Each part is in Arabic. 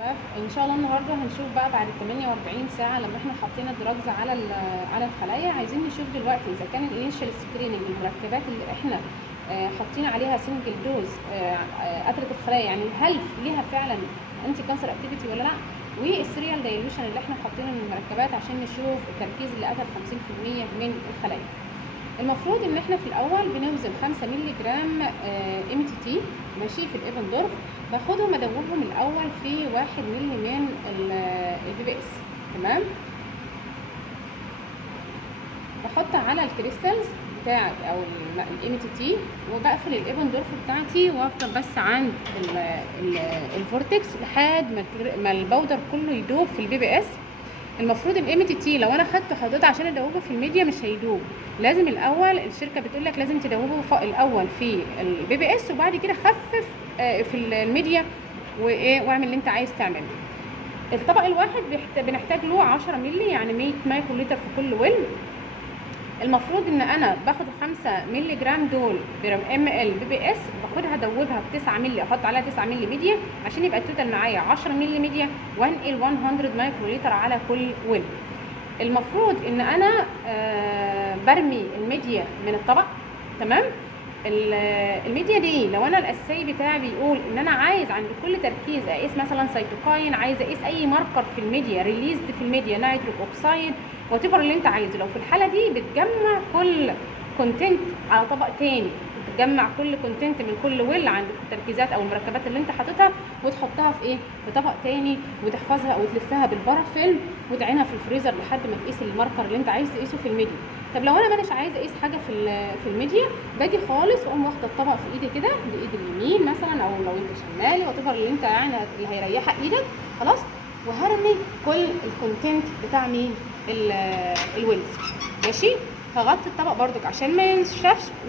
ان شاء الله النهارده هنشوف بقى بعد 48 ساعه لما احنا حطينا الدراجز على الخلايا. عايزين نشوف دلوقتي اذا كان الانيشال سكريننج المركبات اللي احنا حاطين عليها سنجل دوز قتلت الخلايا، يعني هل ليها فعلا انتي كانسر اكتيفيتي ولا لا، والسيريال دايلوشن اللي احنا حاطينه من المركبات عشان نشوف التركيز اللي قتل 50% من الخلايا. المفروض ان احنا في الاول بنوزن 5 مللي جرام ام تي تي ماشي في الايبندورف، باخدهم ادوبهم الاول في 1 مللي من البي بي اس. تمام، بحط على الكريستالز بتاعت او الام تي تي وبقفل الايبندورف بتاعتي وافضل بس عند الفورتكس لحد ما البودر كله يدوب في البي بي اس. المفروض الام تي تي لو انا خدته حطيته عشان ادوبه في الميديا مش هيدوب، لازم الاول الشركه بتقول لك لازم تدوبه الاول في البي بي اس وبعد كده خفف في الميديا واعمل اللي انت عايز تعمله. الطبق الواحد بنحتاج له 10 مللي، يعني 100 مايكرو لتر في كل ويل. المفروض ان انا باخد 5 مللي جرام دول ام ال بي بي اس، باخدها ادوبها في 9 مللي، احط عليها 9 مللي ميديا عشان يبقى التوتال معايا 10 مللي ميديا، وانقل 100 مايكرو لتر على كل ويل. المفروض ان انا برمي الميديا من الطبق. تمام، الميديا دي لو انا الاساي بتاعي بيقول ان انا عايز عند كل تركيز اقيس مثلا سيتوكاين، عايز اقيس اي ماركر في الميديا ريليزد في الميديا، نيتريك اوكسايد، وات ايفر اللي انت عايزه. لو في الحاله دي بتجمع كل كونتنت على طبق تاني، بتجمع كل كونتنت من كل ويل عند التركيزات او المركبات اللي انت حاططها وتحطها في في طبق تاني، وتحفظها او تلفها بالبارافيلم وتعينها في الفريزر لحد ما تقيس الماركر اللي انت عايز تقيسه في الميديا. طب لو انا مانيش عايزه اقيس حاجه في الميديا، باجي خالص واقوم واخده الطبق في ايدي كده بايد اليمين مثلا، او لو انت شمالي وتفر اللي انت يعني اللي هيريحها ايدك خلاص، وهرمي كل الكونتنت بتاع مين الويلز. ماشي، هغطي الطبق برضك عشان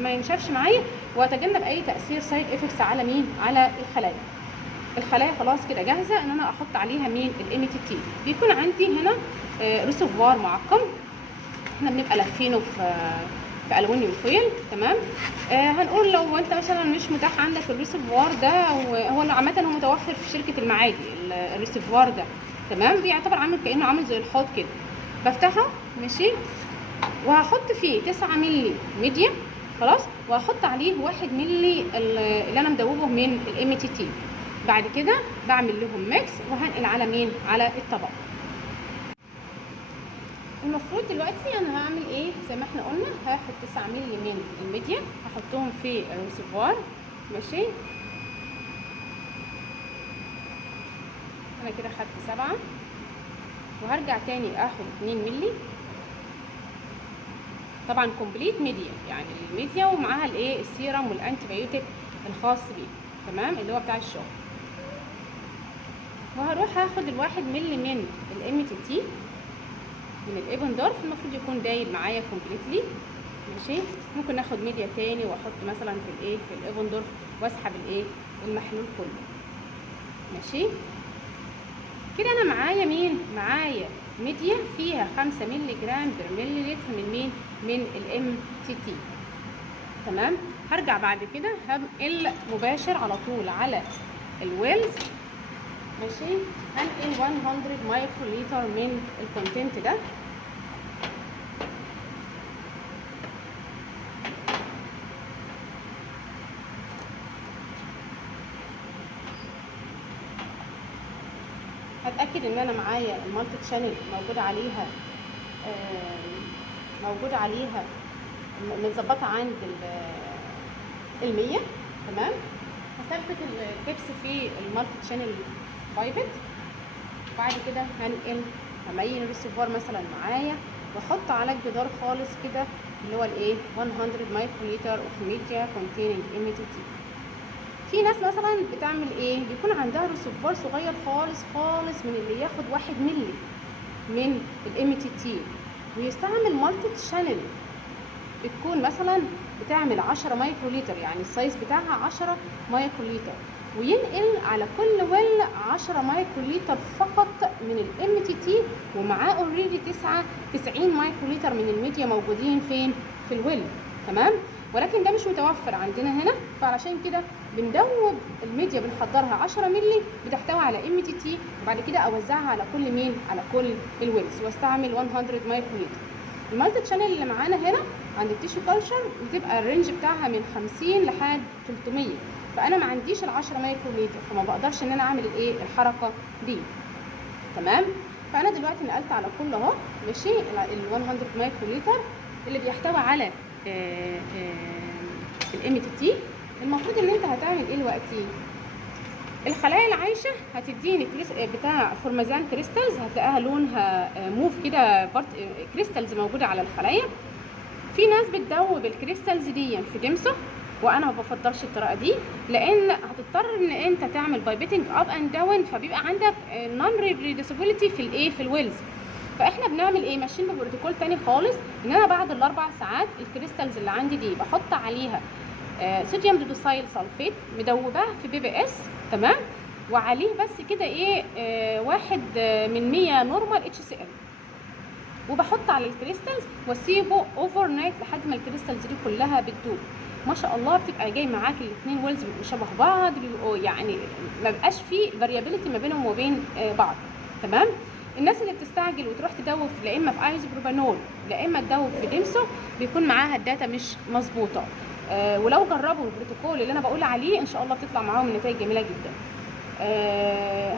ما ينشفش معايا، واتجنب اي تاثير سايد افكتس على مين، على الخلايا. الخلايا خلاص كده جاهزه ان انا احط عليها مين الام تي تي. بيكون عندي هنا ريسيفوار معقم، احنا بنبقى لافينه في الومنيوم فويل. تمام، هنقول لو انت مثلا مش متاح عندك الريسيفوار ده، هو عامه هو متوفر في شركه المعادي الريسيفوار ده. تمام، بيعتبر كانه عامل زي الحوض كده. بفتحه ماشي، وهحط فيه 9 مللي ميديا خلاص، وهحط عليه 1 مللي اللي انا مدوبه من الام تي تي. بعد كده بعمل لهم ميكس وهنقل على مين، على الطبق. المفروض دلوقتي انا هعمل ايه؟ زي ما احنا قلنا هاخد 9 مللي من الميديا هحطهم في الريسيفوار. ماشي، انا كده خدت 7، وهرجع تاني اخد 2 مللي طبعا كومبليت ميديا، يعني الميديا ومعاها السيرم والانتي بايوتيك الخاص بيه. تمام، اللي هو بتاع الشغل. وهروح هاخد ال1 مللي من الام تي تي من الايبندورف، المفروض يكون دايب معايا كومبليتلي. ماشي، ممكن اخد ميديا تاني واحط مثلا في الايفندورف واسحب المحلول كله. ماشي كده انا معايا مين، معايا ميديا فيها 5 مللي جرام بر ملي لتر من الام تي تي. تمام، هرجع بعد كده هنقل مباشر على طول على الويلز. ماشي، هنقل 100 مايكرو لتر من الكونتنت ده. هتاكد ان انا معايا المالتي تشانل موجود عليها متظبطه عند ال100. تمام، هثبت الكبس في المالتي تشانل بايبت. بعد كده هنقل هميل الريسيفوار مثلا معايا واحط على الجدار خالص كده اللي هو 100 مايكرو لتر اوف ميديا كونتيننج ام تي تي. في ناس مثلا بتعمل بيكون عندها ريسيفوار صغير خالص خالص من اللي ياخد 1 مللي من الام تي تي ويستعمل مالتي تشانل، بتكون مثلا بتعمل 10 مايكرو لتر، يعني السايز بتاعها 10 مايكرو لتر، وينقل على كل ويل 10 مايكرو لتر فقط من الام تي تي، ومعاه اوريدي 90 مايكرو لتر من الميديا موجودين فين، في الويل. تمام، ولكن ده مش متوفر عندنا هنا، فعلشان كده بندوب الميديا بنحضرها 10 مللي بتحتوي على ام تي تي، وبعد كده اوزعها على كل مين، على كل الويلز، واستعمل 100 مايكروليتر. المالتي تشانل اللي معانا هنا عند التيشو كلتشر بتبقى الرينج بتاعها من 50 لحد 300، فانا ما عنديش ال 10 مايكروليتر، فما بقدرش ان انا اعمل الايه الحركه دي. تمام. فانا دلوقتي نقلت على كل اهو ماشي ال 100 مايكروليتر اللي بيحتوي على الام تي تي. المفروض ان انت هتعمل ايه دلوقتي؟ الخلايا العايشه هتديني بتاع فورمازان كريستالز، هتلاقيها لونها موف كده، كريستالز موجوده على الخلايا. في ناس بتدوب الكريستالز دي في دمسه، وانا ما بفضلش الطريقه دي، لان هتضطر ان انت تعمل بايبيتنج اب اند داون، فبيبقى عندك نون ريديوسيبيليتي في الايه في الويلز. فاحنا بنعمل ايه؟ ماشيين ببروتوكول تاني خالص، ان انا بعد ال4 ساعات الكريستالز اللي عندي دي بحط عليها صوديوم دودوسايل سلفيت مدوباه في بي بي اس، تمام، وعليه بس كده ايه 1/100 نورمال اتش سي ال، وبحط على الكريستالز واسيبه اوفر نايت لحد ما الكريستالز دي كلها بتدوب. ما شاء الله بتبقى جاي معاك الاثنين ويلز بيبقوا شبه بعض، بيبقوا يعني ما بقاش فيه فاريابيلتي ما بينهم وبين بعض. تمام. الناس اللي بتستعجل وتروح تدوب لا اما في ايزوبروبانول لا اما تدوب في ديمسو بيكون معاها الداتا مش مظبوطه. ولو جربوا البروتوكول اللي انا بقول عليه ان شاء الله بتطلع معاهم نتائج جميله جدا.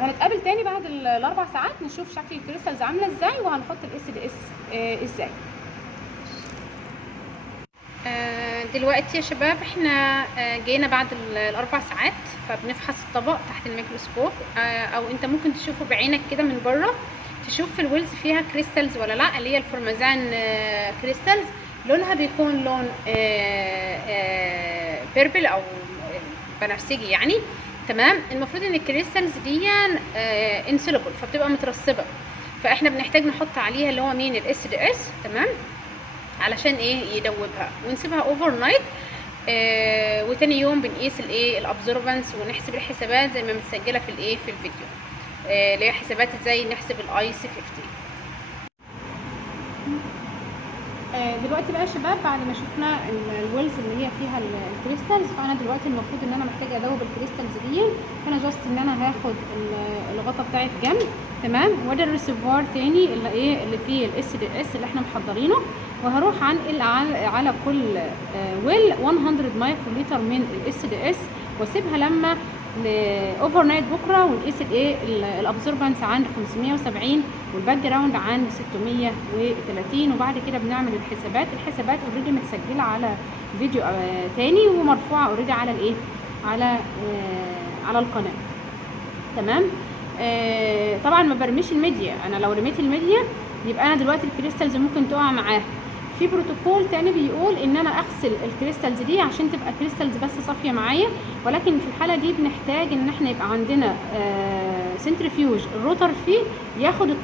هنتقابل تاني بعد ال4 ساعات نشوف شكل الكريستالز عامله ازاي، وهنحط الاس دي اس ازاي. دلوقتي يا شباب احنا جينا بعد ال4 ساعات، فبنفحص الطبق تحت الميكروسكوب، او انت ممكن تشوفه بعينك كده من بره، تشوف في الويلز فيها كريستالز ولا لا، اللي هي الفورمازان كريستالز. لونها بيكون لون بيربل او بنفسجي يعني. تمام. المفروض ان الكريستالز دي انسولبل، فبتبقى مترسبه، فاحنا بنحتاج نحط عليها اللي هو مين الاس دي اس، تمام، علشان ايه يدوبها، ونسيبها اوفر نايت. وتاني يوم بنقيس الايه الابزوربانس، ونحسب الحسابات زي ما متسجله في الايه في الفيديو، اللي هي حسابات ازاي نحسب الاي سي 50. دلوقتي بقى يا شباب بعد ما شفنا الويلز اللي هي فيها الكريستالز، فانا دلوقتي المفروض ان انا محتاجه ادوب الكريستالز دي. فانا جاست ان انا هاخد الغطا بتاعي جنب، تمام، وادي الريسيفوار تاني اللي ايه اللي فيه الاس دي اس اللي احنا محضرينه، وهروح انقل على كل ويل 100 مايكروليتر من الاس دي اس، واسيبها لما اوفر نايت بكره، ونقيس الايه الابزوربانس عند 570 والباك جراوند عند 630، وبعد كده بنعمل الحسابات اوريدي متسجله على فيديو تاني، ومرفوعه اوريدي على الايه على القناه. تمام. طبعا ما برميش الميديا، انا لو رميت الميديا يبقى انا دلوقتي الكريستالز ممكن تقع معاها. في بروتوكول تاني بيقول ان انا اغسل الكريستالز دي عشان تبقى كريستالز بس صافيه معايا، ولكن في الحاله دي بنحتاج ان احنا يبقى عندنا سنترفيوج الروتر فيه ياخد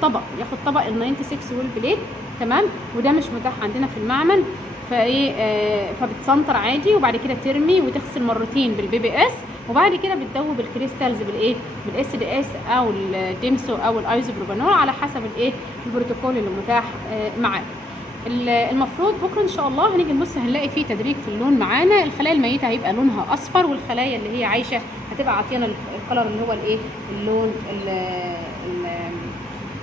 طبق ال 96 ويل بليت، تمام، وده مش متاح عندنا في المعمل. فايه فبتسنطر عادي، وبعد كده ترمي وتغسل مرتين بالبي بي اس، وبعد كده بتدوب الكريستالز بالايه بالاس دي اس او الديمسو او الايزوبروبانول على حسب الايه البروتوكول اللي متاح معاك. المفروض بكره ان شاء الله هنيجي نبص هنلاقي فيه تدريج في اللون معانا. الخلايا الميته هيبقى لونها اصفر، والخلايا اللي هي عايشه هتبقى عاطيانا الكلر اللي هو الايه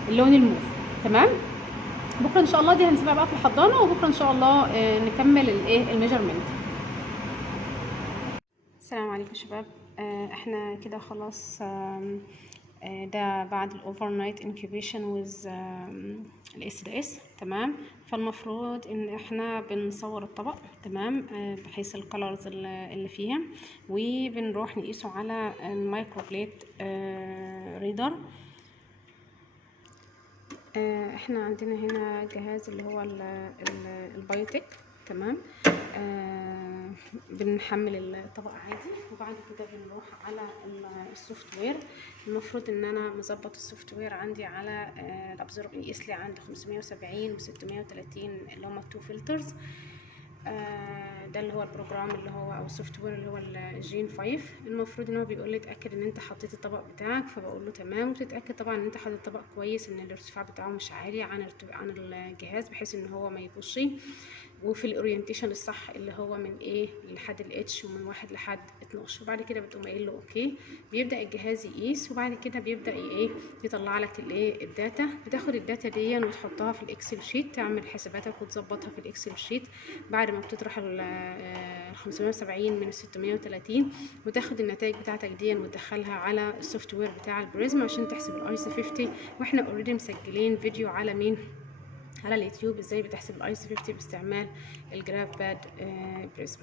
اللون الموف. تمام. بكره ان شاء الله دي هنسيبها بقى في الحضانه، وبكره ان شاء الله نكمل الايه الميجرمنت. السلام عليكم شباب. احنا كده خلاص، ده بعد الاوفر نايت انكيوبيشن ويز الاس دي اس. تمام. فالمفروض ان احنا بنصور الطبق، تمام، بحيث الكالرز اللي فيها، وبنروح نقيسه على المايكرو بليت ريدر. احنا عندنا هنا جهاز اللي هو البايوتك، تمام. بنحمل الطبق عادي، وبعد كده بنروح على السوفت وير. المفروض ان انا مظبط السوفت وير عندي على الابزورب يقيس لي عند 570 و 630 اللي هما التو فلترز. ده اللي هو البروجرام اللي هو او السوفت وير اللي هو الجين 5. المفروض ان هو بيقول لي اتاكد ان انت حطيت الطبق بتاعك، فبقول له تمام، وتتاكد طبعا ان انت حاطط الطبق كويس، ان الارتفاع بتاعه مش عالي عن الجهاز بحيث ان هو ما يبوظش. وفي الاورينتيشن الصح اللي هو من A لحد الاتش ومن 1 لحد 12. وبعد كده بتقوم قايل له اوكي، بيبدا الجهاز يقيس، وبعد كده بيبدا ايه يطلع لك الايه الداتا. بتاخد الداتا دي وتحطها في الاكسل شيت، تعمل حساباتك وتظبطها في الاكسل شيت بعد ما بتطرح ال 570 من ال 630، وتاخد النتائج بتاعتك دي وتدخلها على السوفت وير بتاع البريزم عشان تحسب الاي سي 50. واحنا اوريدي مسجلين فيديو على مين، على اليوتيوب، ازاي بتحسب الاي سي 50 باستعمال الجراف باد بريزم.